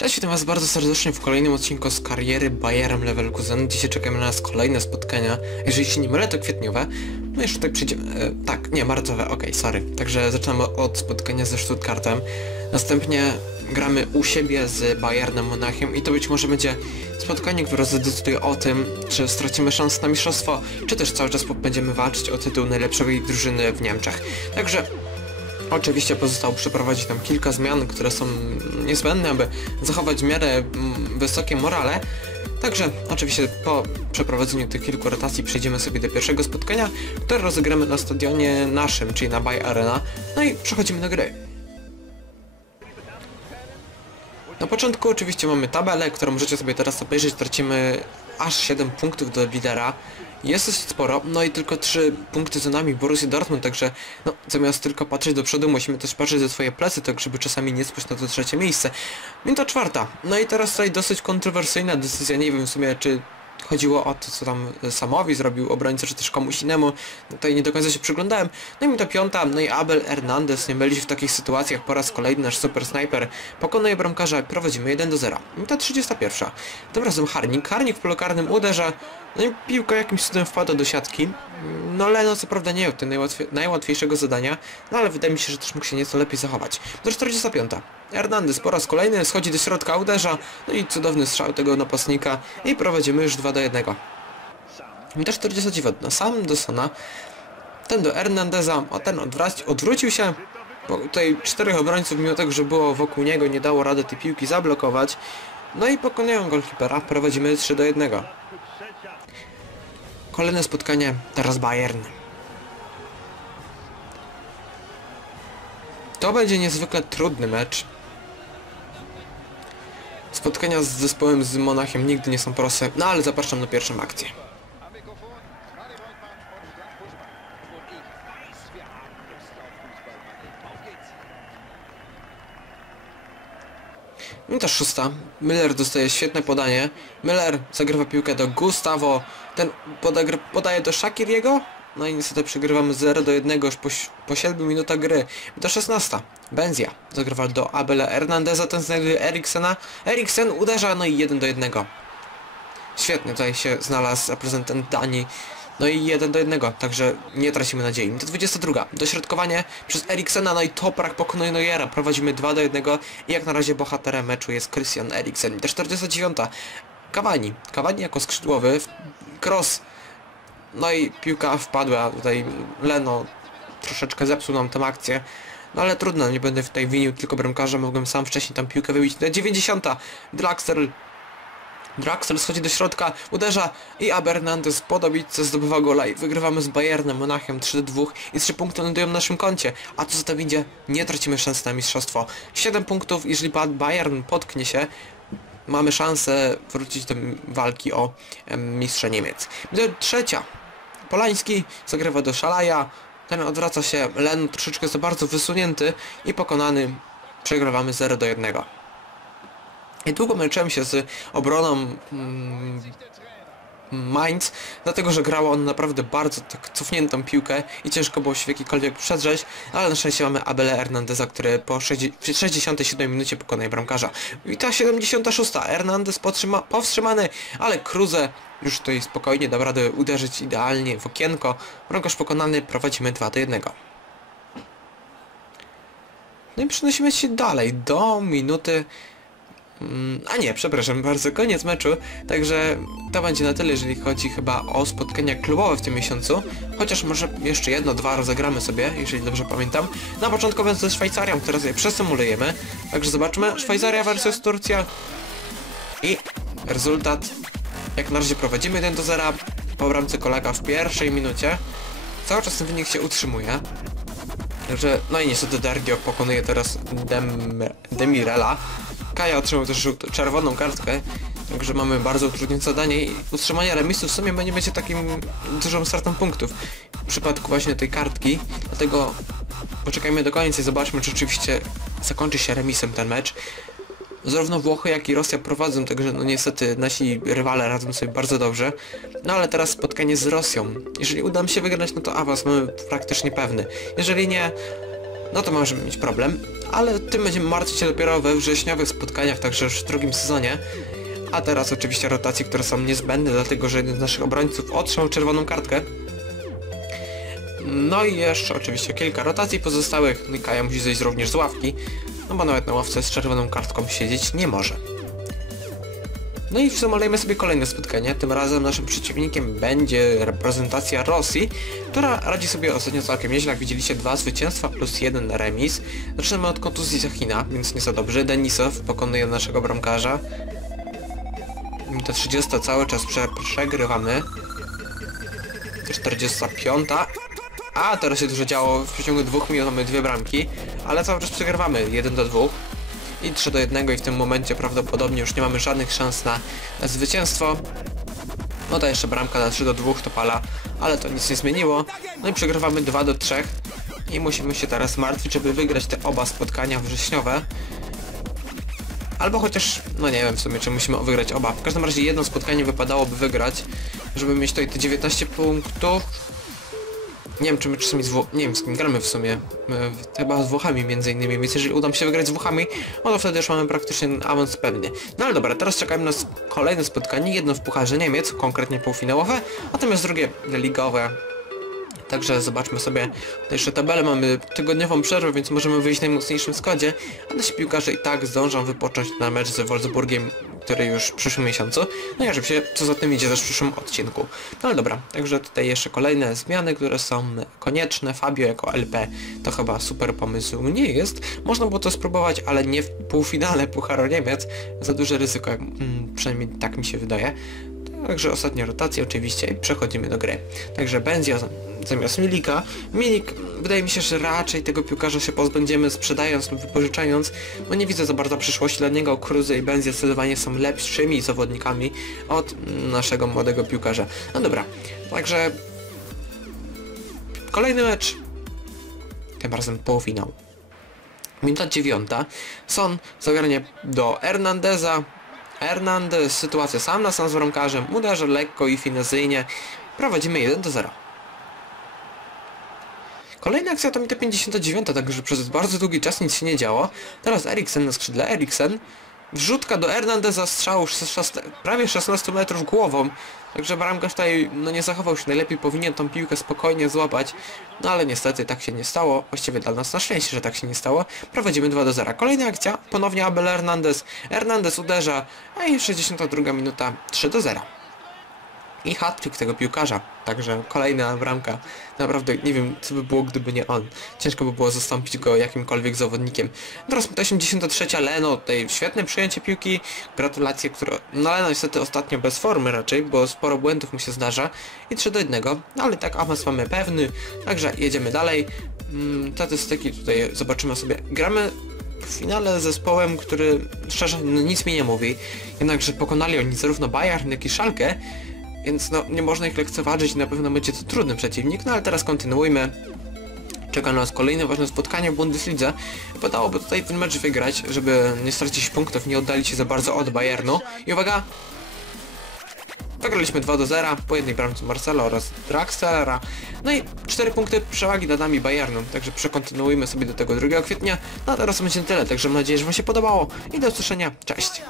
Cześć, witam was bardzo serdecznie w kolejnym odcinku z kariery Bayerem Leverkusen. Dzisiaj czekamy na nas kolejne spotkania, jeżeli się nie mylę to kwietniowe. No jeszcze tutaj przyjdziemy, e, tak, nie, marcowe, okej, sorry. Także zaczynamy od spotkania ze Stuttgartem. Następnie gramy u siebie z Bayernem Monachium i to być może będzie spotkanie, które zadecyduje o tym, czy stracimy szansę na mistrzostwo, czy też cały czas będziemy walczyć o tytuł najlepszej drużyny w Niemczech. Także Oczywiście pozostało przeprowadzić tam kilka zmian, które są niezbędne, aby zachować w miarę mm, wysokie morale. Także oczywiście po przeprowadzeniu tych kilku rotacji przejdziemy sobie do pierwszego spotkania, które rozegramy na stadionie naszym, czyli na Bay Arena. No i przechodzimy do gry. Na początku oczywiście mamy tabelę, którą możecie sobie teraz obejrzeć. Tracimy aż 7 punktów do lidera. Jest dosyć sporo, no i tylko 3 punkty za nami Borussia Dortmund, także no, zamiast tylko patrzeć do przodu, musimy też patrzeć ze swoje plecy, tak żeby czasami nie spać na to trzecie miejsce. Minuta czwarta. No i teraz tutaj dosyć kontrowersyjna decyzja, nie wiem w sumie czy chodziło o to, co tam Samowi zrobił obrońca, czy też komuś innemu. No tutaj nie do końca się przyglądałem. No i minuta piąta, no i Abel Hernandez, nie byliśmy w takich sytuacjach po raz kolejny nasz super snajper pokonuje bramkarza i prowadzimy 1 do 0. Minuta 31. Tym razem Harnik. Harnik w polu karnym uderza, no i piłka jakimś cudem wpada do siatki. No Leno co prawda nie miał tego najłatwiej, najłatwiejszego zadania, no ale wydaje mi się, że też mógł się nieco lepiej zachować. Do 45. Hernandez po raz kolejny schodzi do środka, uderza, no i cudowny strzał tego napastnika i prowadzimy już 2 do 1. Do 49. Sam do Sona. Ten do Hernandeza, a ten odwrócił się. Bo tutaj czterech obrońców, mimo tego, że było wokół niego, nie dało rady tej piłki zablokować. No i pokonują golkipera, prowadzimy 3 do 1. Kolejne spotkanie, teraz Bayern. To będzie niezwykle trudny mecz. Spotkania z zespołem z Monachem nigdy nie są proste, no ale zapraszam na pierwszą akcję. Minuta szósta. Müller dostaje świetne podanie. Müller zagrywa piłkę do Gustavo. Ten podaje do Shakiriego. No i niestety przegrywamy 0 do 1 już po, po 7 minutach gry. Minuta 16. Benzia zagrywa do Abela Hernandeza, ten znajduje Eriksena. Eriksen uderza, no i 1 do 1. Świetnie tutaj się znalazł reprezentant Danii. No i 1 do 1, także nie tracimy nadziei. Minuta 22. Dośrodkowanie przez Eriksena, no i Toprak pokonuje Neuera. Prowadzimy 2 do 1 i jak na razie bohaterem meczu jest Christian Eriksen. Minuta 49. Cavani. Cavani jako skrzydłowy. Cross. No i piłka wpadła. Tutaj Leno troszeczkę zepsuł nam tę akcję. No ale trudno, nie będę tutaj winił tylko bramkarza, mogłem sam wcześniej tam piłkę wybić. Na 90. Draxler Draxler schodzi do środka, uderza i Aber Hernandez po zdobywa gola i wygrywamy z Bayernem Monachem 3 2 i 3 punkty lądują na naszym koncie. A co za to idzie, nie tracimy szansy na mistrzostwo. 7 punktów, jeżeli Bayern potknie się, mamy szansę wrócić do walki o mistrza Niemiec. Trzecia. Polański zagrywa do Szalaja, ten odwraca się, Len troszeczkę za bardzo wysunięty i pokonany przegrywamy 0 do 1. I długo męczyłem się z obroną mm, Mainz, dlatego że grała on naprawdę bardzo tak cofniętą piłkę i ciężko było się w jakikolwiek przedrzeć, ale na szczęście mamy Abela Hernandeza, który po 67 minucie pokonuje bramkarza. I ta 76. Hernandez powstrzymany, ale Cruze już tutaj spokojnie da radę uderzyć idealnie w okienko. Bramkarz pokonany, prowadzimy 2 do 1. No i przenosimy się dalej do minuty Mm, a nie, przepraszam bardzo, koniec meczu, także to będzie na tyle, jeżeli chodzi chyba o spotkania klubowe w tym miesiącu, chociaż może jeszcze jedno, dwa rozegramy sobie, jeżeli dobrze pamiętam. Na początku więc ze Szwajcarią, które sobie przesymulujemy, także zobaczmy, Szwajcaria versus Turcja i rezultat, jak na razie prowadzimy 1 do 0, po bramce kolega w pierwszej minucie, cały czas ten wynik się utrzymuje. Także, no i niestety Dardio pokonuje teraz Dem Demirela, Kaja otrzymał też czerwoną kartkę, także mamy bardzo utrudnione zadanie i utrzymanie remisu w sumie nie będzie takim dużą stratą punktów. W przypadku właśnie tej kartki, dlatego poczekajmy do końca i zobaczmy czy rzeczywiście zakończy się remisem ten mecz. Zarówno Włochy jak i Rosja prowadzą, także no niestety nasi rywale radzą sobie bardzo dobrze. No ale teraz spotkanie z Rosją. Jeżeli uda mi się wygrać, no to awans mamy praktycznie pewny. Jeżeli nie, no to możemy mieć problem, ale tym będziemy martwić się dopiero we wrześniowych spotkaniach, także już w drugim sezonie. A teraz oczywiście rotacje, które są niezbędne, dlatego że jeden z naszych obrońców otrzymał czerwoną kartkę. No i jeszcze oczywiście kilka rotacji pozostałych. Nikaja musi zejść również z ławki, no bo nawet na ławce z czerwoną kartką siedzieć nie może. No i zamalejmy sobie kolejne spotkanie. Tym razem naszym przeciwnikiem będzie reprezentacja Rosji, która radzi sobie ostatnio całkiem nieźle. Jak widzieliście, dwa zwycięstwa plus jeden remis. Zaczynamy od kontuzji Zachina, więc nie za dobrze. Denisow pokonuje naszego bramkarza. Minuta 30 cały czas prze przegrywamy. 45. A, teraz się dużo działo. W przeciągu dwóch minut mamy dwie bramki, ale cały czas przegrywamy 1 do 2 i 3 do 1 i w tym momencie prawdopodobnie już nie mamy żadnych szans na, zwycięstwo. No to jeszcze bramka na 3 do 2 to pala, ale to nic nie zmieniło. No i przegrywamy 2 do 3 i musimy się teraz martwić, żeby wygrać te oba spotkania wrześniowe. Albo chociaż, no nie wiem w sumie, czy musimy wygrać oba. W każdym razie jedno spotkanie wypadałoby wygrać, żeby mieć tutaj te 19 punktów. Nie wiem, czy my czasami z Wło... Nie wiem, z kim gramy w sumie. Chyba z Włochami między innymi, więc jeżeli uda mi się wygrać z Włochami, no to wtedy już mamy praktycznie awans pewnie. No ale dobra, teraz czekamy na kolejne spotkanie, jedno w Pucharze Niemiec, konkretnie półfinałowe, natomiast drugie ligowe. Także zobaczmy sobie jeszcze tabelę, mamy tygodniową przerwę, więc możemy wyjść w najmocniejszym składzie, a nasi piłkarze i tak zdążą wypocząć na mecz z Wolfsburgiem, który już w przyszłym miesiącu. No i oczywiście, co za tym idzie też w przyszłym odcinku. No ale dobra, także tutaj jeszcze kolejne zmiany, które są konieczne. Fabio jako LP to chyba super pomysł nie jest. Można było to spróbować, ale nie w półfinale Pucharu Niemiec. Za duże ryzyko, jak, mm, przynajmniej tak mi się wydaje. Także ostatnia rotacja oczywiście i przechodzimy do gry. Także Benzio zamiast Milika. Milik, wydaje mi się, że raczej tego piłkarza się pozbędziemy sprzedając lub wypożyczając, bo nie widzę za bardzo przyszłości dla niego. Cruzy i Benzio zdecydowanie są lepszymi zawodnikami od naszego młodego piłkarza. No dobra, także kolejny mecz. Tym razem półfinał. Minuta dziewiąta. Son zagranie do Hernandeza. Hernandez, sytuacja sam na sam z bramkarzem, uderza lekko i finezyjnie. Prowadzimy 1 do 0. Kolejna akcja to mi to 59, także przez bardzo długi czas nic się nie działo. Teraz Eriksen na skrzydle, Eriksen. Wrzutka do Hernandeza strzału prawie 16 metrów głową. Także bramkarz tutaj no, nie zachował się najlepiej, powinien tą piłkę spokojnie złapać. No ale niestety tak się nie stało. Właściwie dla nas na szczęście, że tak się nie stało. Prowadzimy 2 do 0. Kolejna akcja, ponownie Abel Hernandez. Hernandez uderza, a i 62 minuta 3 do 0 i hat-trick tego piłkarza. Także kolejna bramka. Naprawdę nie wiem co by było gdyby nie on. Ciężko by było zastąpić go jakimkolwiek zawodnikiem. Teraz 83 Leno, tutaj świetne przyjęcie piłki. Gratulacje, które... No Leno niestety ostatnio bez formy raczej, bo sporo błędów mu się zdarza. I 3 do 1. No ale tak awans mamy pewny. Także jedziemy dalej. Mm, statystyki tutaj zobaczymy sobie. Gramy w finale z zespołem, który szczerze no, nic mi nie mówi. Jednakże pokonali oni zarówno Bayern, jak i Schalke. Więc no, nie można ich lekceważyć i na pewno będzie to trudny przeciwnik, no ale teraz kontynuujmy. Czeka nas kolejne ważne spotkanie w Bundeslidze. Wypadałoby tutaj ten mecz wygrać, żeby nie stracić punktów, nie oddalić się za bardzo od Bayernu. I uwaga! Wygraliśmy 2 do 0 po jednej bramce Marcelo oraz Draxlera. No i 4 punkty przewagi nad nami Bayernu, także przekontynuujmy sobie do tego 2 kwietnia. No a teraz będzie tyle, także mam nadzieję, że Wam się podobało i do usłyszenia. Cześć!